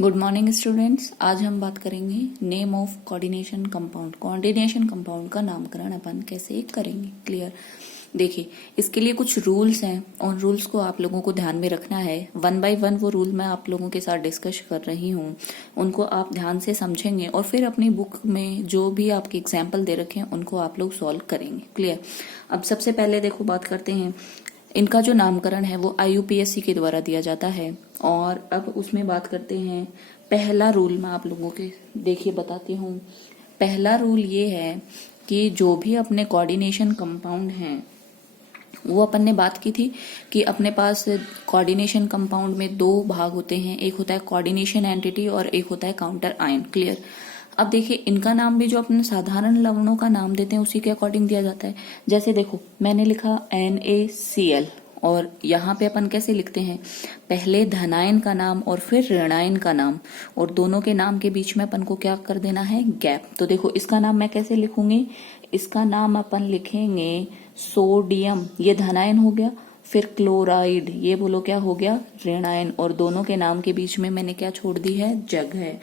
Good morning students. आज हम बात करेंगे name of coordination compound. Coordination compound का नामकरण अपन कैसे करेंगे। क्लियर। देखिए, इसके लिए कुछ रूल्स हैं। उन रूल्स को आप लोगों को ध्यान में रखना है। 1 बाय 1 वो रूल मैं आप लोगों के साथ डिस्कस कर रही हूँ, उनको आप ध्यान से समझेंगे और फिर अपनी बुक में जो भी आपके एग्जाम्पल दे रखे हैं उनको आप लोग सॉल्व करेंगे। क्लियर। अब सबसे पहले देखो बात करते हैं, इनका जो नामकरण है वो IUPAC के द्वारा दिया जाता है। और अब उसमें बात करते हैं, पहला रूल मैं आप लोगों के देखिए बताती हूँ। पहला रूल ये है कि जो भी अपने कोऑर्डिनेशन कंपाउंड हैं, वो अपन ने बात की थी कि अपने पास कोऑर्डिनेशन कंपाउंड में दो भाग होते हैं, एक होता है कोऑर्डिनेशन एंटिटी और एक होता है काउंटर आयन। क्लियर। अब देखिए, इनका नाम भी जो अपने साधारण लवणों का नाम देते हैं उसी के अकॉर्डिंग दिया जाता है। जैसे देखो, मैंने लिखा NaCl और यहाँ पे अपन कैसे लिखते हैं, पहले धनायन का नाम और फिर ऋणायन का नाम, और दोनों के नाम के बीच में अपन को क्या कर देना है, गैप। तो देखो, इसका नाम मैं कैसे लिखूंगी, इसका नाम अपन लिखेंगे सोडियम, ये धनायन हो गया, फिर क्लोराइड, ये बोलो क्या हो गया, ऋणायन, और दोनों के नाम के बीच में मैंने क्या छोड़ दी है, जगह।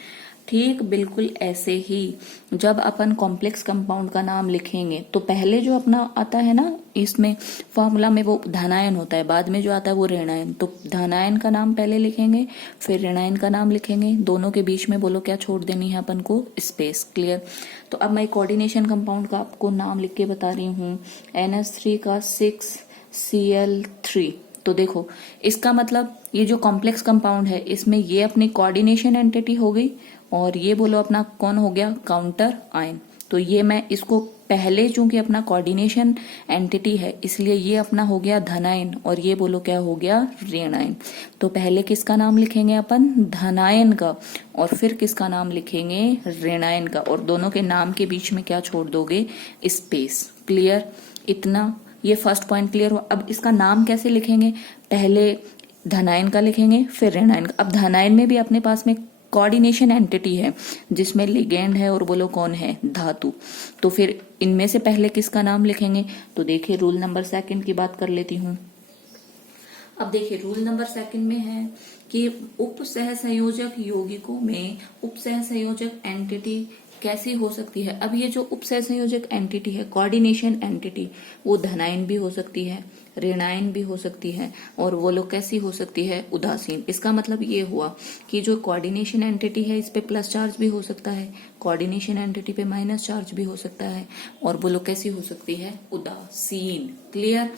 ठीक बिल्कुल ऐसे ही जब अपन कॉम्प्लेक्स कंपाउंड का नाम लिखेंगे तो पहले जो अपना आता है ना, इसमें फॉर्मूला में वो धनायन होता है, बाद में जो आता है वो ऋणायन। तो धनायन का नाम पहले लिखेंगे, फिर ऋणायन का नाम लिखेंगे, दोनों के बीच में बोलो क्या छोड़ देनी है अपन को, स्पेस। क्लियर। तो अब मैं कोऑर्डिनेशन कंपाउंड का आपको नाम लिख के बता रही हूँ। NH3 का 6Cl3। तो देखो, इसका मतलब ये जो कॉम्प्लेक्स कंपाउंड है इसमें ये अपनी कोऑर्डिनेशन एंटिटी हो गई और ये बोलो अपना कौन हो गया, काउंटर आयन। तो ये मैं इसको पहले, चूंकि अपना कोऑर्डिनेशन एंटिटी है इसलिए ये अपना हो गया धनायन और ये बोलो क्या हो गया, ऋणायन। तो पहले किसका नाम लिखेंगे अपन, धनायन का, और फिर किसका नाम लिखेंगे, ऋणायन का, और दोनों के नाम के बीच में क्या छोड़ दोगे, स्पेस। क्लियर। इतना ये फर्स्ट पॉइंट क्लियर हो। अब इसका नाम कैसे लिखेंगे, पहले धनायन का लिखेंगे फिर ऋणायन का। अब धनायन में भी अपने पास में कोऑर्डिनेशन एंटिटी है जिसमें लिगेंड है और बोलो कौन है, धातु। तो फिर इनमें से पहले किसका नाम लिखेंगे, तो देखिए रूल नंबर 2 की बात कर लेती हूँ। अब देखिए, रूल नंबर 2 में है कि उप सह संयोजक यौगिकों में उप सह संयोजक एंटिटी कैसी हो सकती है। अब ये जो उप सह संयोजक एंटिटी है, कोऑर्डिनेशन एंटिटी, वो धनायन भी हो सकती है, ऋणायन भी हो सकती है, और वो लोग कैसी हो सकती है, उदासीन। इसका मतलब ये हुआ कि जो कोऑर्डिनेशन एंटिटी है इस पे प्लस चार्ज भी हो सकता है, कोऑर्डिनेशन एंटिटी पे माइनस चार्ज भी हो सकता है, और वो लोग कैसी हो सकती है, उदासीन। क्लियर।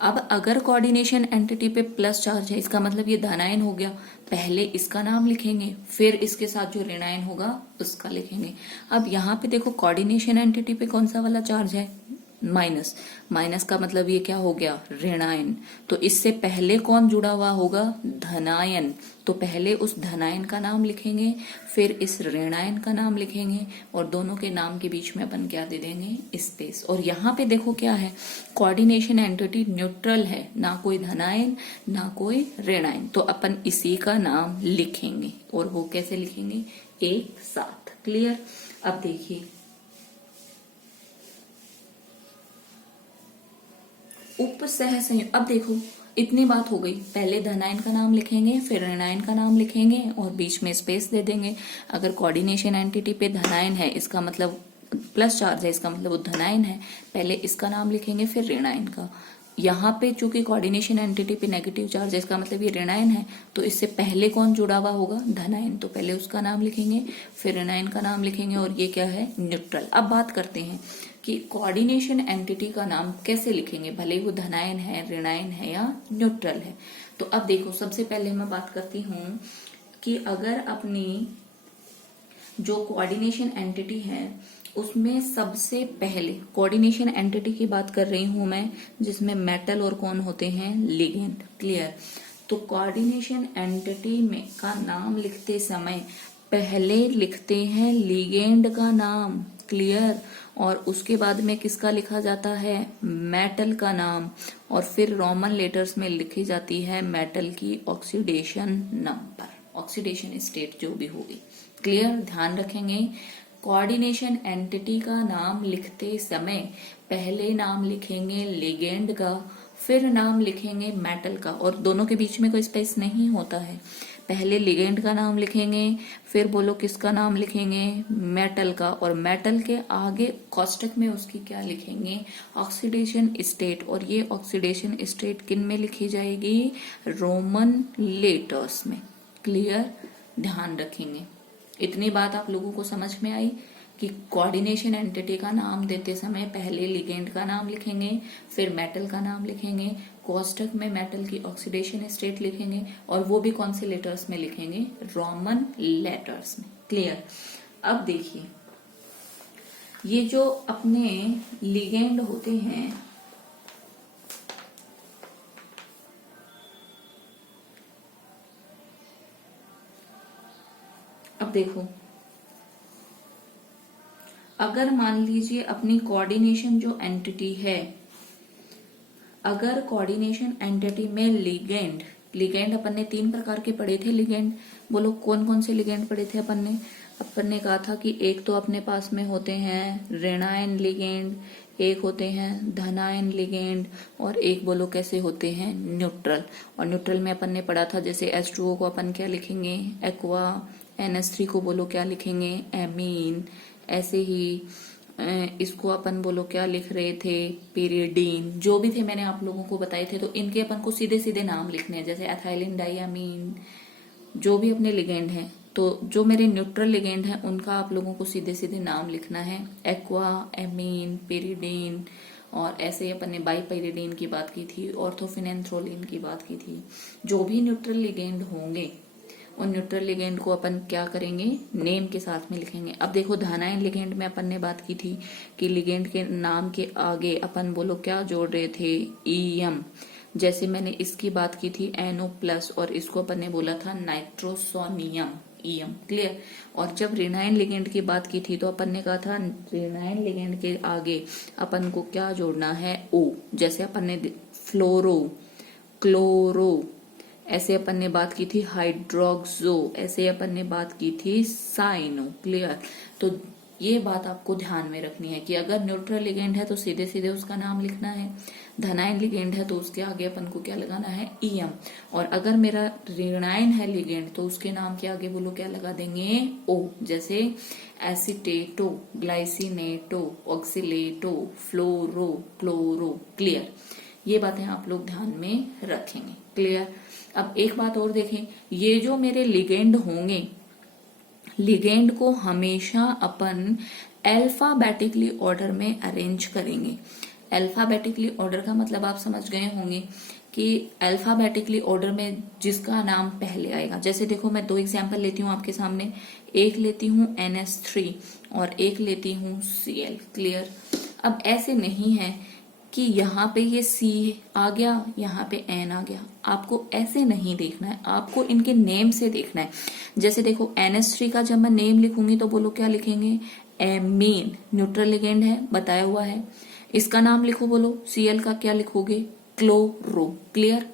अब अगर कोऑर्डिनेशन एंटिटी पे प्लस चार्ज है इसका मतलब ये धनायन हो गया, पहले इसका नाम लिखेंगे फिर इसके साथ जो ऋणायन होगा उसका लिखेंगे। अब यहाँ पे देखो, कोऑर्डिनेशन एंटिटी पे कौन सा वाला चार्ज है, माइनस। माइनस का मतलब ये क्या हो गया, ऋणायन। तो इससे पहले कौन जुड़ा हुआ होगा, धनायन। तो पहले उस धनायन का नाम लिखेंगे फिर इस ऋणायन का नाम लिखेंगे, और दोनों के नाम के बीच में अपन क्या दे देंगे, स्पेस। और यहाँ पे देखो क्या है, कोऑर्डिनेशन एंटिटी न्यूट्रल है, ना कोई धनायन ना कोई ऋणायन, तो अपन इसी का नाम लिखेंगे, और वो कैसे लिखेंगे, एक साथ। क्लियर। अब देखिए, उप सह संयोग, अब देखो इतनी बात हो गई, पहले धनायन का नाम लिखेंगे फिर ऋणायन का नाम लिखेंगे और बीच में स्पेस दे देंगे। अगर कोऑर्डिनेशन एंटिटी पे धनायन है इसका मतलब प्लस चार्ज है, इसका मतलब वो धनायन है, पहले इसका नाम लिखेंगे फिर ऋणायन का। यहाँ पे चूंकि कोऑर्डिनेशन एंटिटी पे नेगेटिव चार्ज है इसका मतलब ये ऋणायन है, तो इससे पहले कौन जुड़ा हुआ होगा, धनायन। तो पहले उसका नाम लिखेंगे फिर ऋणायन का नाम लिखेंगे, और ये क्या है, न्यूट्रल। अब बात करते हैं कि कोऑर्डिनेशन एंटिटी का नाम कैसे लिखेंगे, भले वो धनायन है, ऋणायन है या न्यूट्रल है। तो अब देखो, सबसे पहले मैं बात करती हूँ कि अगर अपनी जो कोऑर्डिनेशन एंटिटी है उसमें सबसे पहले, कोऑर्डिनेशन एंटिटी की बात कर रही हूं मैं जिसमें मेटल और कौन होते हैं, लिगेंड। क्लियर। तो कोऑर्डिनेशन एंटिटी में का नाम लिखते समय पहले लिखते हैं लिगेंड का नाम। क्लियर। और उसके बाद में किसका लिखा जाता है, मेटल का नाम, और फिर रोमन लेटर्स में लिखी जाती है मेटल की ऑक्सीडेशन नंबर, ऑक्सीडेशन स्टेट जो भी होगी। क्लियर। ध्यान रखेंगे, कोऑर्डिनेशन एंटिटी का नाम लिखते समय पहले नाम लिखेंगे लिगेंड का, फिर नाम लिखेंगे मेटल का, और दोनों के बीच में कोई स्पेस नहीं होता है। पहले लिगेंड का नाम लिखेंगे, फिर बोलो किसका नाम लिखेंगे, मेटल का, और मेटल के आगे कोष्टक में उसकी क्या लिखेंगे, ऑक्सीडेशन स्टेट। और ये ऑक्सीडेशन स्टेट किन में लिखी जाएगी, रोमन लेटर्स में। क्लियर, ध्यान रखेंगे। इतनी बात आप लोगों को समझ में आई कि कोऑर्डिनेशन एंटिटी का नाम देते समय पहले लिगेंड का नाम लिखेंगे, फिर मेटल का नाम लिखेंगे, कोष्टक में मेटल की ऑक्सीडेशन स्टेट लिखेंगे, और वो भी कौन से लेटर्स में लिखेंगे, रोमन लेटर्स में। क्लियर। अब देखिए, ये जो अपने लिगेंड होते हैं, अब देखो, अगर मान लीजिए अपनी कोऑर्डिनेशन जो एंटिटी है, अगर कोऑर्डिनेशन एंटिटी में लिगेंड, लिगेंड अपन ने 3 प्रकार के पढ़े थे लिगेंड, बोलो कौन कौन से लिगेंड पढ़े थे अपन ने कहा था कि एक तो अपने पास में होते हैं ऋणायन लिगेंड, एक होते हैं धनायन लिगेंड, और एक बोलो कैसे होते हैं, न्यूट्रल। और न्यूट्रल में अपन ने पढ़ा था जैसे H2O को अपन क्या लिखेंगे, एक्वा, NH3 को बोलो क्या लिखेंगे, एमीन। ऐसे ही इसको अपन बोलो क्या लिख रहे थे, पेरिडीन। जो भी थे मैंने आप लोगों को बताए थे, तो इनके अपन को सीधे सीधे नाम लिखने हैं, जैसे एथाइलिन डाइअमीन, जो भी अपने लिगेंड हैं। तो जो मेरे न्यूट्रल लिगेंड हैं उनका आप लोगों को सीधे सीधे नाम लिखना है, एक्वा, एमीन, पेरिडीन। और ऐसे ही अपन ने बाइपेरिडीन की बात की थी, ऑर्थोफिनेंथ्रोलिन की बात की थी। जो भी न्यूट्रल लिगेंड होंगे उन न्यूट्रल लिगेंड को अपन क्या करेंगे, नेम के साथ में लिखेंगे। अब देखो, धानायन लिगेंड में अपन ने बात की थी कि लिगेंड के नाम के आगे अपन बोलो क्या जोड़ रहे थे, ईएम। जैसे मैंने इसकी बात की थी NO+, और इसको अपन ने बोला था नाइट्रोसोनियम, ईएम। क्लियर। और जब ऋणायन लिगेंड की बात की थी तो अपन ने कहा था ऋणायन लिगेंड के आगे अपन को क्या जोड़ना है, O। जैसे अपन ने फ्लोरो, क्लोरो, ऐसे अपन ने बात की थी हाइड्रोक्सो, ऐसे अपन ने बात की थी साइनो। क्लियर। तो ये बात आपको ध्यान में रखनी है कि अगर न्यूट्रल लिगेंड है तो सीधे सीधे उसका नाम लिखना है, धनायन लिगेंड है तो उसके आगे अपन को क्या लगाना है, ईएम। और अगर मेरा ऋणायन है लिगेंड तो उसके नाम के आगे बोलो क्या लगा देंगे, ओ। जैसे एसिटेटो, ग्लाइसिनेटो, ऑक्सीलेटो, फ्लोरो, क्लोरो। क्लियर। ये बातें आप लोग ध्यान में रखेंगे। क्लियर। अब एक बात और देखें, ये जो मेरे लिगेंड होंगे, लिगेंड को हमेशा अपन अल्फाबेटिकली ऑर्डर में अरेंज करेंगे। अल्फाबेटिकली ऑर्डर का मतलब आप समझ गए होंगे कि अल्फाबेटिकली ऑर्डर में जिसका नाम पहले आएगा। जैसे देखो, मैं 2 एग्जांपल लेती हूँ आपके सामने, एक लेती हूँ NH3 और एक लेती हूँ Cl। क्लियर। अब ऐसे नहीं है कि यहाँ पे ये C आ गया, यहाँ पे N आ गया। आपको ऐसे नहीं देखना है, आपको इनके नेम से देखना है। जैसे देखो, NH3 का जब मैं नेम लिखूंगी तो बोलो क्या लिखेंगे, एमीन। न्यूट्रल लिगेंड है, बताया हुआ है। इसका नाम लिखो, बोलो Cl का क्या लिखोगे, क्लोरो। क्लियर।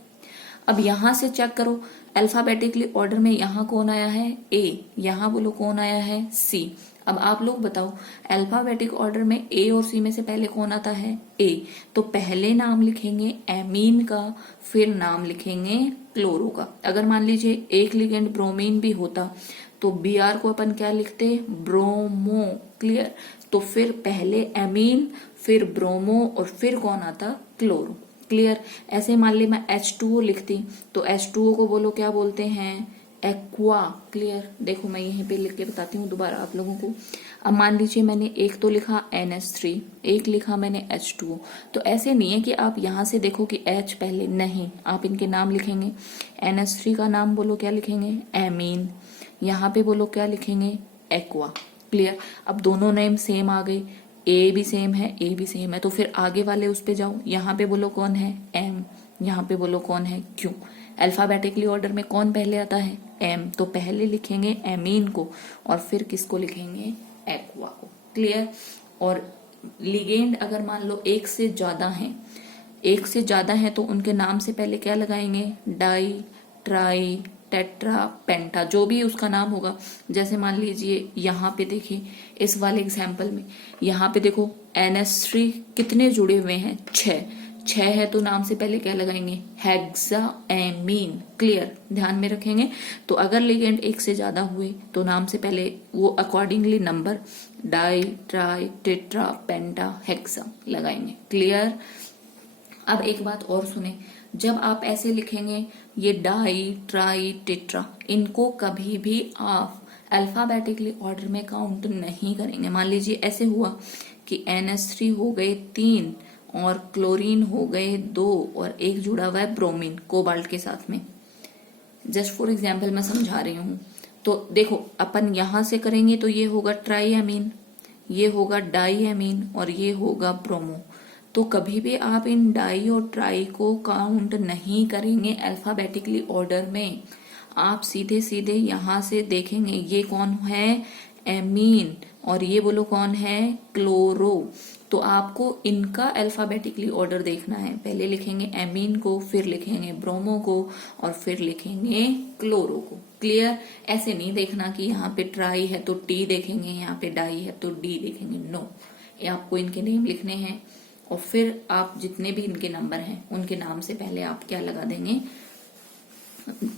अब यहां से चेक करो, अल्फाबेटिकली ऑर्डर में यहाँ कौन आया है, A। यहाँ बोलो कौन आया है, C। अब आप लोग बताओ, अल्फाबेटिक ऑर्डर में A और C में से पहले कौन आता है, A। तो पहले नाम लिखेंगे एमीन का, फिर नाम लिखेंगे क्लोरो का। अगर मान लीजिए एक लिगेंड ब्रोमीन भी होता तो Br को अपन क्या लिखते, ब्रोमो। क्लियर। तो फिर पहले एमीन, फिर ब्रोमो, और फिर कौन आता, क्लोरो। क्लियर। ऐसे मान ली मैं H2O लिखती तो H2O को बोलो क्या बोलते हैं, एक्वा। क्लियर। देखो, मैं यहीं पे लिख के बताती हूँ दोबारा आप लोगों को। अब मान लीजिए मैंने एक तो लिखा NH3, एक लिखा मैंने H2O। तो ऐसे नहीं है कि आप यहां से देखो कि H पहले, नहीं, आप इनके नाम लिखेंगे। NH3 का नाम बोलो क्या लिखेंगे, एमीन। यहाँ पे बोलो क्या लिखेंगे, एक्वा। क्लियर। अब दोनों नेम सेम आ गए, A भी सेम है, A भी सेम है। तो फिर आगे वाले उस पे जाओ, यहाँ पे बोलो कौन है, M। यहाँ पे बोलो कौन है, Q। अल्फाबेटिकली ऑर्डर में कौन पहले आता है, M। तो पहले लिखेंगे एमीन को और फिर किसको लिखेंगे, एक्वा को। क्लियर। और लिगेंड अगर मान लो एक से ज्यादा है तो उनके नाम से पहले क्या लगाएंगे, डाई, ट्राई, टेट्रा, पेंटा, जो भी उसका नाम होगा। जैसे मान लीजिए यहाँ पे देखिए, इस वाले एग्जाम्पल में यहाँ पे देखो NH3 कितने जुड़े हुए हैं, 6 है तो नाम से पहले क्या लगाएंगे, हेक्साएमीन। क्लियर, ध्यान में रखेंगे। तो अगर लिगेंड एक से ज्यादा हुए तो नाम से पहले वो accordingly number di, tri, tetra, penta, hexa लगाएंगे। क्लियर। अब एक बात और सुने, जब आप ऐसे लिखेंगे ये डाई, ट्राई, टेट्रा, इनको कभी भी आप अल्फाबेटिकली ऑर्डर में काउंट नहीं करेंगे। मान लीजिए ऐसे हुआ कि NH3 हो गए 3 और क्लोरीन हो गए 2 और एक जुड़ा हुआ है ब्रोमीन कोबाल्ट के साथ में। जस्ट फॉर एग्जाम्पल मैं समझा रही हूं। तो देखो अपन यहां से करेंगे तो ये होगा ट्राईएमीन, ये होगा डाईएमीन और ये होगा ब्रोमो। तो कभी भी आप इन डाई और ट्राई को काउंट नहीं करेंगे अल्फाबेटिकली ऑर्डर में। आप सीधे सीधे यहां से देखेंगे ये कौन है, एमीन, और ये बोलो कौन है, क्लोरो। तो आपको इनका अल्फाबेटिकली ऑर्डर देखना है। पहले लिखेंगे एमीन को, फिर लिखेंगे ब्रोमो को और फिर लिखेंगे क्लोरो को। क्लियर। ऐसे नहीं देखना कि यहाँ पे ट्राई है तो टी देखेंगे, यहाँ पे डाई है तो डी देखेंगे। नो, ये आपको इनके नेम लिखने हैं और फिर आप जितने भी इनके नंबर हैं उनके नाम से पहले आप क्या लगा देंगे,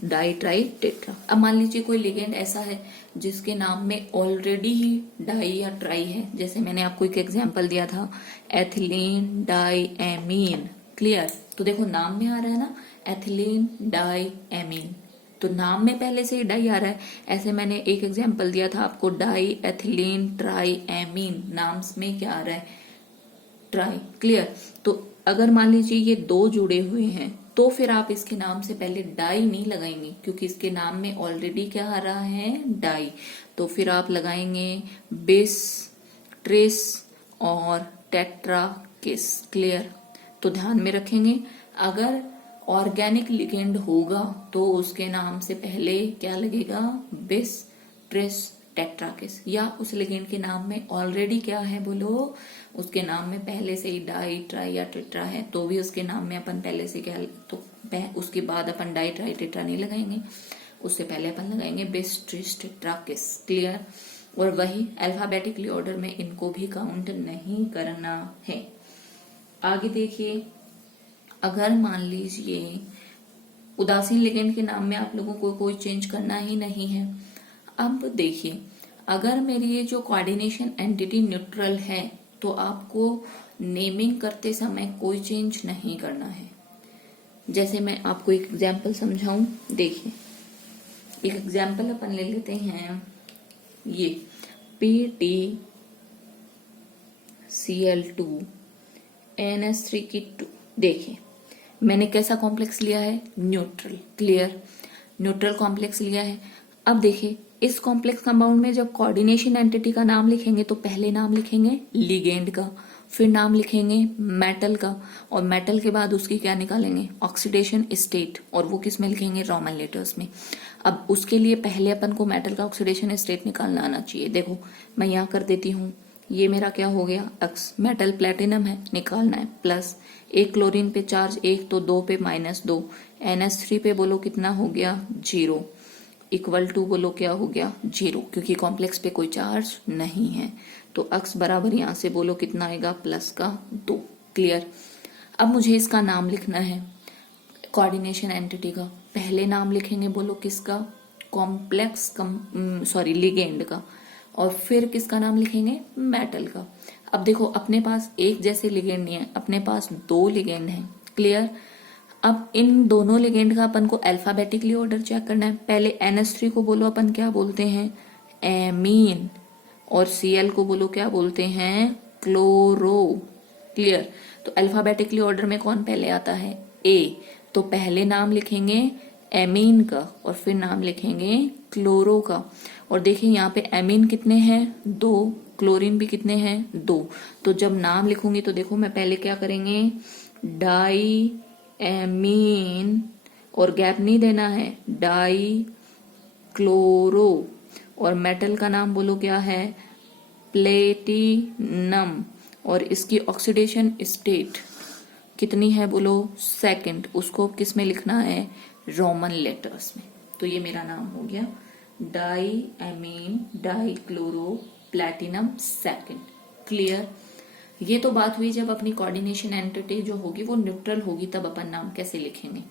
डाई, ट्राई, टेट्रा। अब मान लीजिए कोई लिगेंड ऐसा है जिसके नाम में ऑलरेडी ही डाई या ट्राई है, जैसे मैंने आपको एक एग्जांपल दिया था, एथिलीन डाई एमीन। क्लियर। तो देखो नाम में आ रहा है ना, एथिलीन डाई एमीन, तो नाम में पहले से ही डाई आ रहा है। ऐसे मैंने एक एग्जांपल दिया था आपको, डाई एथिलीन ट्राई एमीन, नाम में क्या आ रहा है, ट्राई। क्लियर। तो अगर मान लीजिए ये 2 जुड़े हुए हैं तो फिर आप इसके नाम से पहले डाई नहीं लगाएंगे क्योंकि इसके नाम में ऑलरेडी क्या आ रहा है, डाई। तो फिर आप लगाएंगे बिस, ट्रिस और टेट्राकिस। क्लियर। तो ध्यान में रखेंगे अगर ऑर्गेनिक लिगेंड होगा तो उसके नाम से पहले क्या लगेगा, बिस, ट्रिस, टेट्राकिस। या उस लिगेंड के नाम में ऑलरेडी क्या है, बोलो, उसके नाम में पहले से ही डाई, ट्राई या टेट्रा है तो भी उसके नाम में अपन पहले से क्या, तो उसके बाद अपन डाई, ट्राई, टेट्रा नहीं लगाएंगे, उससे पहले अपन लगाएंगे बिस, ट्रिस, टेट्राकिस। क्लियर। और वही अल्फाबेटिकली ऑर्डर में इनको भी काउंट नहीं करना है। आगे देखिए, अगर मान लीजिए उदासीन लिगेंड के नाम में आप लोगों को कोई चेंज करना ही नहीं है। अब देखिए, अगर मेरी ये जो कोऑर्डिनेशन एंटिटी न्यूट्रल है तो आपको नेमिंग करते समय कोई चेंज नहीं करना है। जैसे मैं आपको एक एग्जांपल समझाऊं, देखिए एक एग्जांपल अपन ले लेते हैं, ये PTCl2 NH3 की 2। देखिए मैंने कैसा कॉम्प्लेक्स लिया है, न्यूट्रल। क्लियर। न्यूट्रल कॉम्प्लेक्स लिया है। अब देखिए इस कॉम्प्लेक्स कंपाउंड में जब कोऑर्डिनेशन एंटिटी का नाम लिखेंगे तो पहले नाम लिखेंगे लिगेंड का, फिर नाम लिखेंगे मेटल का, और मेटल के बाद उसकी क्या निकालेंगे, ऑक्सीडेशन स्टेट, और वो किस में लिखेंगे, रोमन लेटर्स में। अब उसके लिए पहले अपन को मेटल का ऑक्सीडेशन स्टेट निकालना आना चाहिए। देखो मैं यहाँ कर देती हूँ, ये मेरा क्या हो गया, एक्स। मेटल प्लेटिनम है, निकालना है प्लस, एक क्लोरीन पे चार्ज 1 तो 2 पे -2, NH3 पे बोलो कितना हो गया 0, इक्वल टू बोलो क्या हो गया 0, क्योंकि कॉम्प्लेक्स पे कोई चार्ज नहीं है। तो अक्स बराबर यहां से बोलो कितना आएगा, +2। क्लियर। अब मुझे इसका नाम लिखना है, कोऑर्डिनेशन एंटिटी का। पहले नाम लिखेंगे बोलो किसका, लिगेंड का, और फिर किसका नाम लिखेंगे, मेटल का। अब देखो अपने पास एक जैसे लिगेंड नहीं है, अपने पास 2 लिगेंड हैं। क्लियर। अब इन दोनों लिगेंड का अपन को अल्फाबेटिकली ऑर्डर चेक करना है। पहले NH3 को बोलो अपन क्या बोलते हैं, एमीन, और Cl को बोलो क्या बोलते हैं, क्लोरो। क्लियर। तो अल्फाबेटिकली ऑर्डर में कौन पहले आता है, ए। तो पहले नाम लिखेंगे एमीन का और फिर नाम लिखेंगे क्लोरो का। और देखिए यहाँ पे एमीन कितने हैं, 2, क्लोरीन भी कितने हैं, 2। तो जब नाम लिखूंगी तो देखो मैं पहले क्या करेंगे, डाई एमीन, और गैप नहीं देना है, डाई क्लोरो, और मेटल का नाम बोलो क्या है, प्लेटिनम, और इसकी ऑक्सीडेशन स्टेट कितनी है बोलो, सेकंड। उसको किस में लिखना है, रोमन लेटर्स में। तो ये मेरा नाम हो गया di amine di chloro platinum second. Clear. ये तो बात हुई जब अपनी कोऑर्डिनेशन एंटिटी जो होगी वो न्यूट्रल होगी, तब अपन नाम कैसे लिखेंगे।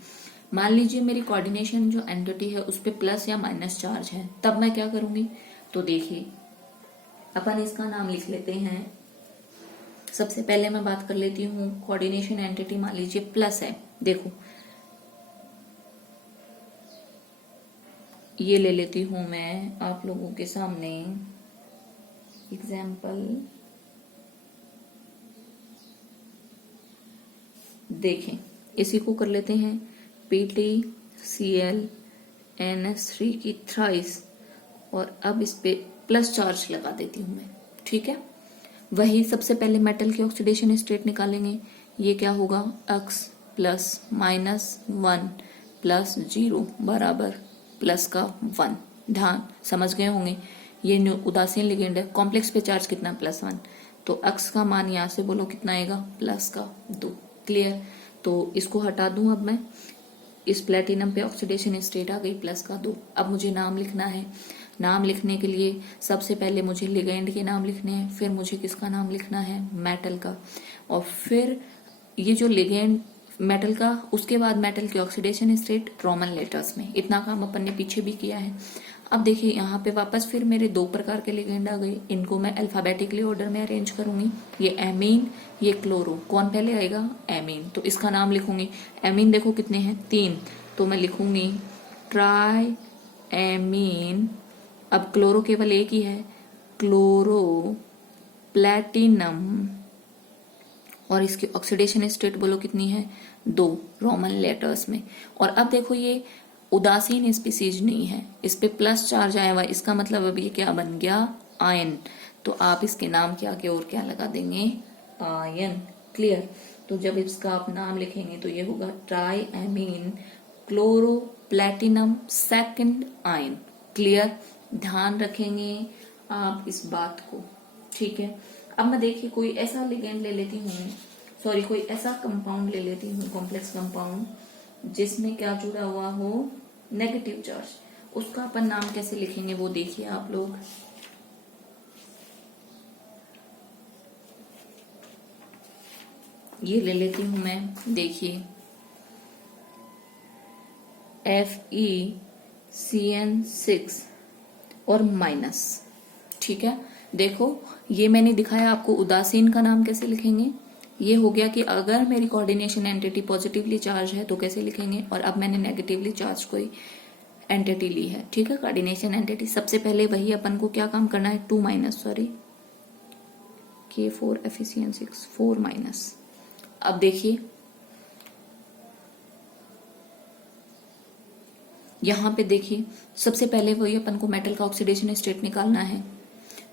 मान लीजिए मेरी कोऑर्डिनेशन जो एंटिटी है उस पे प्लस या माइनस चार्ज है, तब मैं क्या करूंगी। तो देखिए अपन इसका नाम लिख लेते हैं। सबसे पहले मैं बात कर लेती हूँ कोऑर्डिनेशन एंटिटी, मान लीजिए प्लस है। देखो ये ले लेती हूं मैं आप लोगों के सामने एग्जाम्पल। देखें इसी को कर लेते हैं PtCl NH3 की थ्राइस, और अब इस पे प्लस चार्ज लगा देती हूं मैं। ठीक है, वही सबसे पहले मेटल की ऑक्सीडेशन स्टेट निकालेंगे। ये क्या होगा, x प्लस -1 प्लस 0 बराबर प्लस का 1। ध्यान समझ गए होंगे, ये उदासीन लिगेंड है, कॉम्प्लेक्स पे चार्ज कितना, +1। तो x का मान यहां से बोलो कितना आएगा, प्लस का 2। क्लियर। तो इसको हटा दूं अब मैं, इस प्लेटिनम पे ऑक्सीडेशन स्टेट आ गई प्लस का 2। अब मुझे नाम लिखना है। नाम लिखने के लिए सबसे पहले मुझे लिगेंड के नाम लिखने हैं, फिर मुझे किसका नाम लिखना है, मेटल का, और फिर ये जो लिगेंड मेटल का, उसके बाद मेटल की ऑक्सीडेशन स्टेट रोमन लेटर्स में। इतना काम अपन ने पीछे भी किया है। अब देखिए यहाँ पे वापस फिर मेरे 2 प्रकार के लिगेंड आ गए, इनको मैं अल्फाबेटिकली ऑर्डर में अरेंज करूंगी। ये एमीन, ये क्लोरो, कौन पहले आएगा, एमीन। तो इसका नाम लिखूंगी। एमीन देखो कितने हैं, 3, तो मैं लिखूंगी ट्राई एमीन। अब क्लोरो केवल एक ही है, क्लोरो प्लेटिनम, और इसकी ऑक्सीडेशन स्टेट बोलो कितनी है, 2 रोमन लेटर्स में। और अब देखो ये उदासीन स्पीसीज नहीं है, इस पे प्लस चार्ज आया हुआ, इसका मतलब अब ये क्या बन गया, आयन। तो आप इसके नाम के आगे और क्या लगा देंगे, आयन। क्लियर। तो जब इसका आप नाम लिखेंगे तो ये होगा try amine chloro platinum second ion. Clear, ध्यान रखेंगे आप इस बात को। ठीक है, अब मैं देखिए कोई ऐसा लिगेंड ले लेती हूँ, सॉरी कोई ऐसा कंपाउंड ले लेती हूँ, कॉम्प्लेक्स कंपाउंड जिसमें क्या जुड़ा हुआ हो, नेगेटिव चार्ज। उसका अपन नाम कैसे लिखेंगे वो देखिए आप लोग। ये ले लेती हूं मैं, देखिए FeCN6 और माइनस। ठीक है, देखो ये मैंने दिखाया आपको उदासीन का नाम कैसे लिखेंगे। ये हो गया कि अगर मेरी कोऑर्डिनेशन एंटिटी पॉजिटिवली चार्ज है तो कैसे लिखेंगे, और अब मैंने नेगेटिवली चार्ज कोई एंटिटी ली है। ठीक है, कोऑर्डिनेशन एंटिटी सबसे पहले वही अपन को क्या काम करना है, K4 FeCN6 4-। अब देखिए यहां पे देखिए सबसे पहले वही अपन को मेटल का ऑक्सीडेशन स्टेट निकालना है।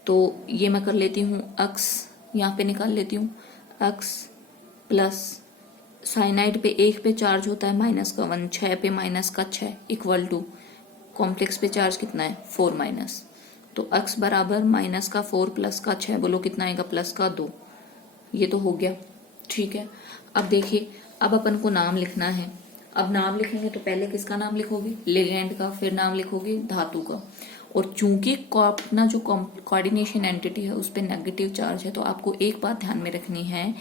तो ये मैं कर लेती हूँ x, यहाँ पे निकाल लेती हूँ x प्लस साइनाइड पे 1 पे चार्ज होता है -1, 6 पे -6 इक्वल टू कॉम्प्लेक्स पे चार्ज कितना है 4-। तो x बराबर -4 प्लस का 6 बोलो कितना आएगा, +2। ये तो हो गया। ठीक है, अब देखिए अब अपन को नाम लिखना है। अब नाम लिखेंगे तो पहले किसका नाम लिखोगे, लिगेंड का, फिर नाम लिखोगे धातु का। और चूंकि अपना जो कोऑर्डिनेशन एंटिटी है उस पे नेगेटिव चार्ज है, तो आपको एक बात ध्यान में रखनी है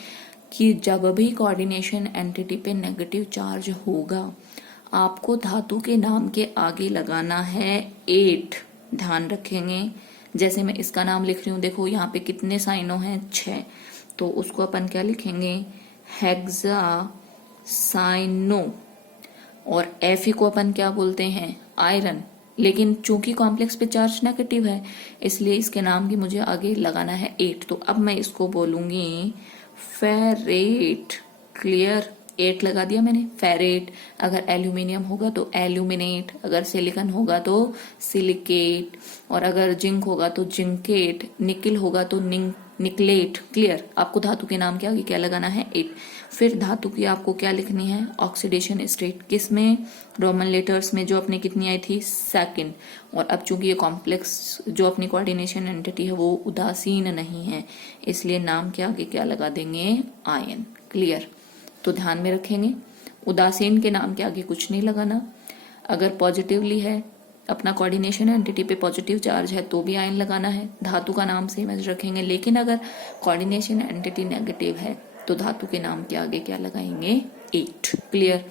कि जब भी कोऑर्डिनेशन एंटिटी पे नेगेटिव चार्ज होगा आपको धातु के नाम के आगे लगाना है 8। ध्यान रखेंगे, जैसे मैं इसका नाम लिख रही हूँ, देखो यहाँ पे कितने साइनो हैं, 6, तो उसको अपन क्या लिखेंगे, हेक्सा साइनो। और Fe को अपन क्या बोलते हैं, आयरन। लेकिन चूंकि कॉम्प्लेक्स पे चार्ज नेगेटिव है इसलिए इसके नाम की मुझे आगे लगाना है 8। तो अब मैं इसको बोलूंगी फेरेट। क्लियर, 8 लगा दिया मैंने, फेरेट। अगर एल्यूमिनियम होगा तो एल्यूमिनेट, अगर सिलिकॉन होगा तो सिलिकेट, और अगर जिंक होगा तो जिंकेट, निकिल होगा तो निकलेट। क्लियर, आपको धातु के नाम के आगे क्या लगाना है, 8। फिर धातु की आपको क्या लिखनी है, ऑक्सीडेशन स्टेट, किसमें, रोमन लेटर्स में, जो अपनी कितनी आई थी, सेकंड। और अब चूंकि ये कॉम्प्लेक्स जो अपनी कोऑर्डिनेशन एंटिटी है वो उदासीन नहीं है, इसलिए नाम के आगे क्या लगा देंगे, आयन। क्लियर, तो ध्यान में रखेंगे उदासीन के नाम के आगे कुछ नहीं लगाना। अगर पॉजिटिवली है अपना कोऑर्डिनेशन एंटिटी पे पॉजिटिव चार्ज है तो भी आयन लगाना है, धातु का नाम सेम एज रखेंगे। लेकिन अगर कोऑर्डिनेशन एंटिटी नेगेटिव है तो धातु के नाम के आगे क्या लगाएंगे, 8। क्लियर।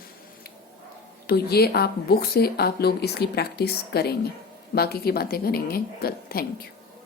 तो ये आप बुक से आप लोग इसकी प्रैक्टिस करेंगे, बाकी की बातें करेंगे कल। Thank you.